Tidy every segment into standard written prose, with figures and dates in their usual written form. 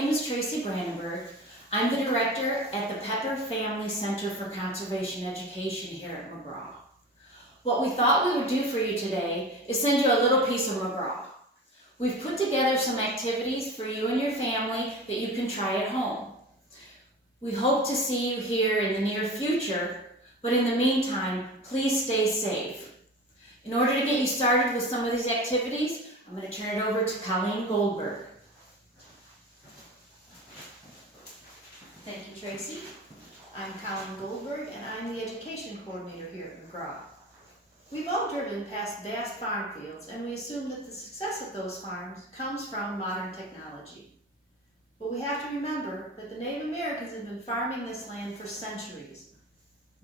name is Traci Brandenburg. I'm the director at the Pepper Family Center for Conservation Education here at McGraw. What we thought we would do for you today is send you a little piece of McGraw. We've put together some activities for you and your family that you can try at home. We hope to see you here in the near future, but in the meantime, please stay safe. In order to get you started with some of these activities, I'm going to turn it over to Colleen Goldberg. Thank you, Traci. I'm Colleen Goldberg, and I'm the education coordinator here at McGraw. We've all driven past vast farm fields, and we assume that the success of those farms comes from modern technology. But we have to remember that the Native Americans have been farming this land for centuries.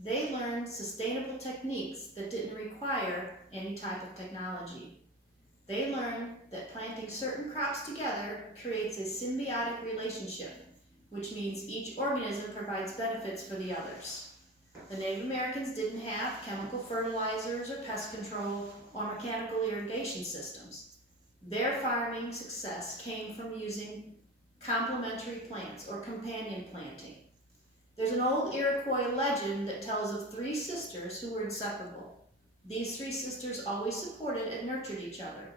They learned sustainable techniques that didn't require any type of technology. They learned that planting certain crops together creates a symbiotic relationship, which means each organism provides benefits for the others. The Native Americans didn't have chemical fertilizers or pest control or mechanical irrigation systems. Their farming success came from using complementary plants or companion planting. There's an old Iroquois legend that tells of 3 sisters who were inseparable. These 3 sisters always supported and nurtured each other.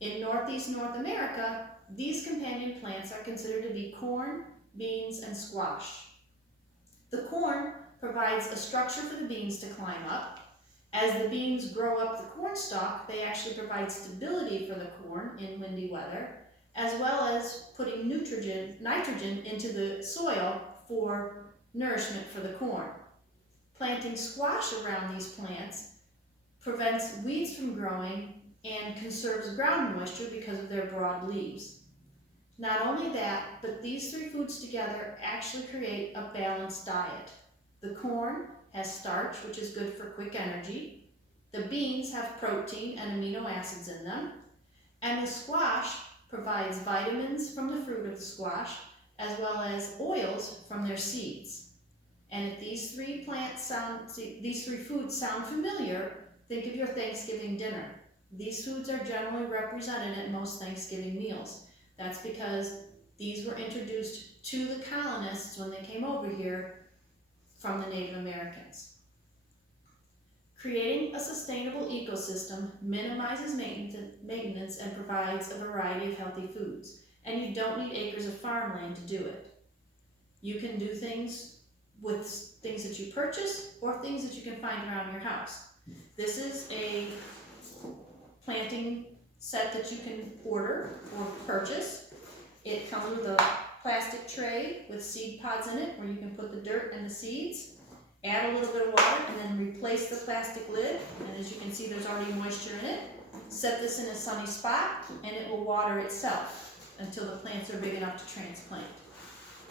In Northeast North America, these companion plants are considered to be corn, beans, and squash. The corn provides a structure for the beans to climb up. As the beans grow up the corn stalk, they actually provide stability for the corn in windy weather, as well as putting nitrogen into the soil for nourishment for the corn. Planting squash around these plants prevents weeds from growing and conserves ground moisture because of their broad leaves. Not only that, but these 3 foods together actually create a balanced diet. The corn has starch, which is good for quick energy. The beans have protein and amino acids in them. And the squash provides vitamins from the fruit of the squash, as well as oils from their seeds. And if these 3 foods sound familiar, think of your Thanksgiving dinner. These foods are generally represented at most Thanksgiving meals. That's because these were introduced to the colonists when they came over here from the Native Americans. Creating a sustainable ecosystem minimizes maintenance and provides a variety of healthy foods. And you don't need acres of farmland to do it. You can do things with things that you purchase or things that you can find around your house. This is a planting set that you can order or purchase. It comes with a plastic tray with seed pods in it where you can put the dirt and the seeds, add a little bit of water, and then replace the plastic lid. And as you can see, there's already moisture in it. Set this in a sunny spot and it will water itself until the plants are big enough to transplant.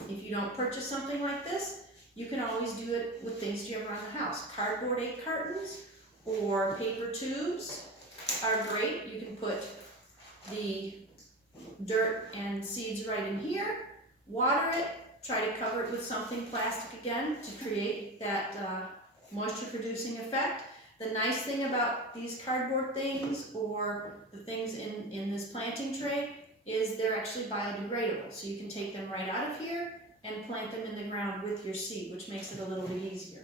If you don't purchase something like this, you can always do it with things you have around the house. Cardboard 8 cartons or paper tubes are great. You can put the dirt and seeds right in here, water it, try to cover it with something plastic again to create that moisture producing effect. The nice thing about these cardboard things or the things in this planting tray is they're actually biodegradable. So you can take them right out of here and plant them in the ground with your seed, which makes it a little bit easier.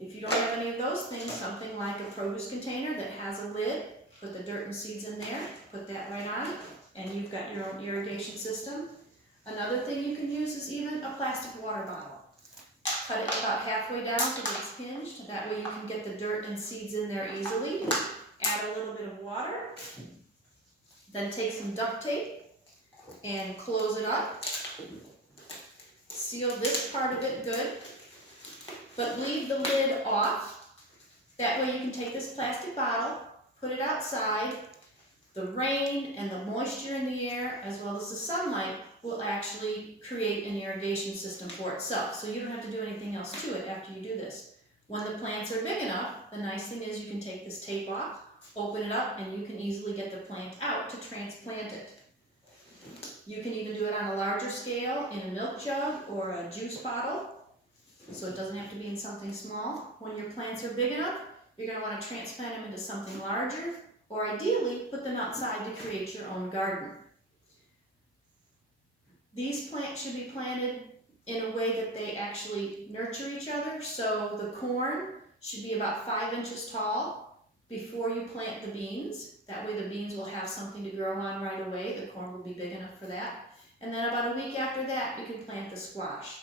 If you don't have any of those things, something like a produce container that has a lid, put the dirt and seeds in there, put that right on, and you've got your own irrigation system. Another thing you can use is even a plastic water bottle. Cut it about halfway down so that it's hinged. That way you can get the dirt and seeds in there easily. Add a little bit of water. Then take some duct tape and close it up. Seal this part of it good, but leave the lid off. That way you can take this plastic bottle, put it outside. The rain and the moisture in the air, as well as the sunlight, will actually create an irrigation system for itself. So you don't have to do anything else to it after you do this. When the plants are big enough, the nice thing is you can take this tape off, open it up, and you can easily get the plant out to transplant it. You can even do it on a larger scale in a milk jug or a juice bottle. So it doesn't have to be in something small. When your plants are big enough, you're going to want to transplant them into something larger, or ideally put them outside to create your own garden. These plants should be planted in a way that they actually nurture each other. So the corn should be about 5 inches tall before you plant the beans. That way the beans will have something to grow on right away. The corn will be big enough for that. And then about a week after that, you can plant the squash.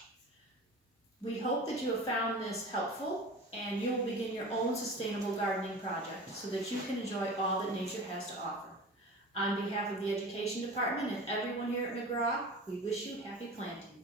We hope that you have found this helpful and you will begin your own sustainable gardening project so that you can enjoy all that nature has to offer. On behalf of the Education Department and everyone here at McGraw, we wish you happy planting.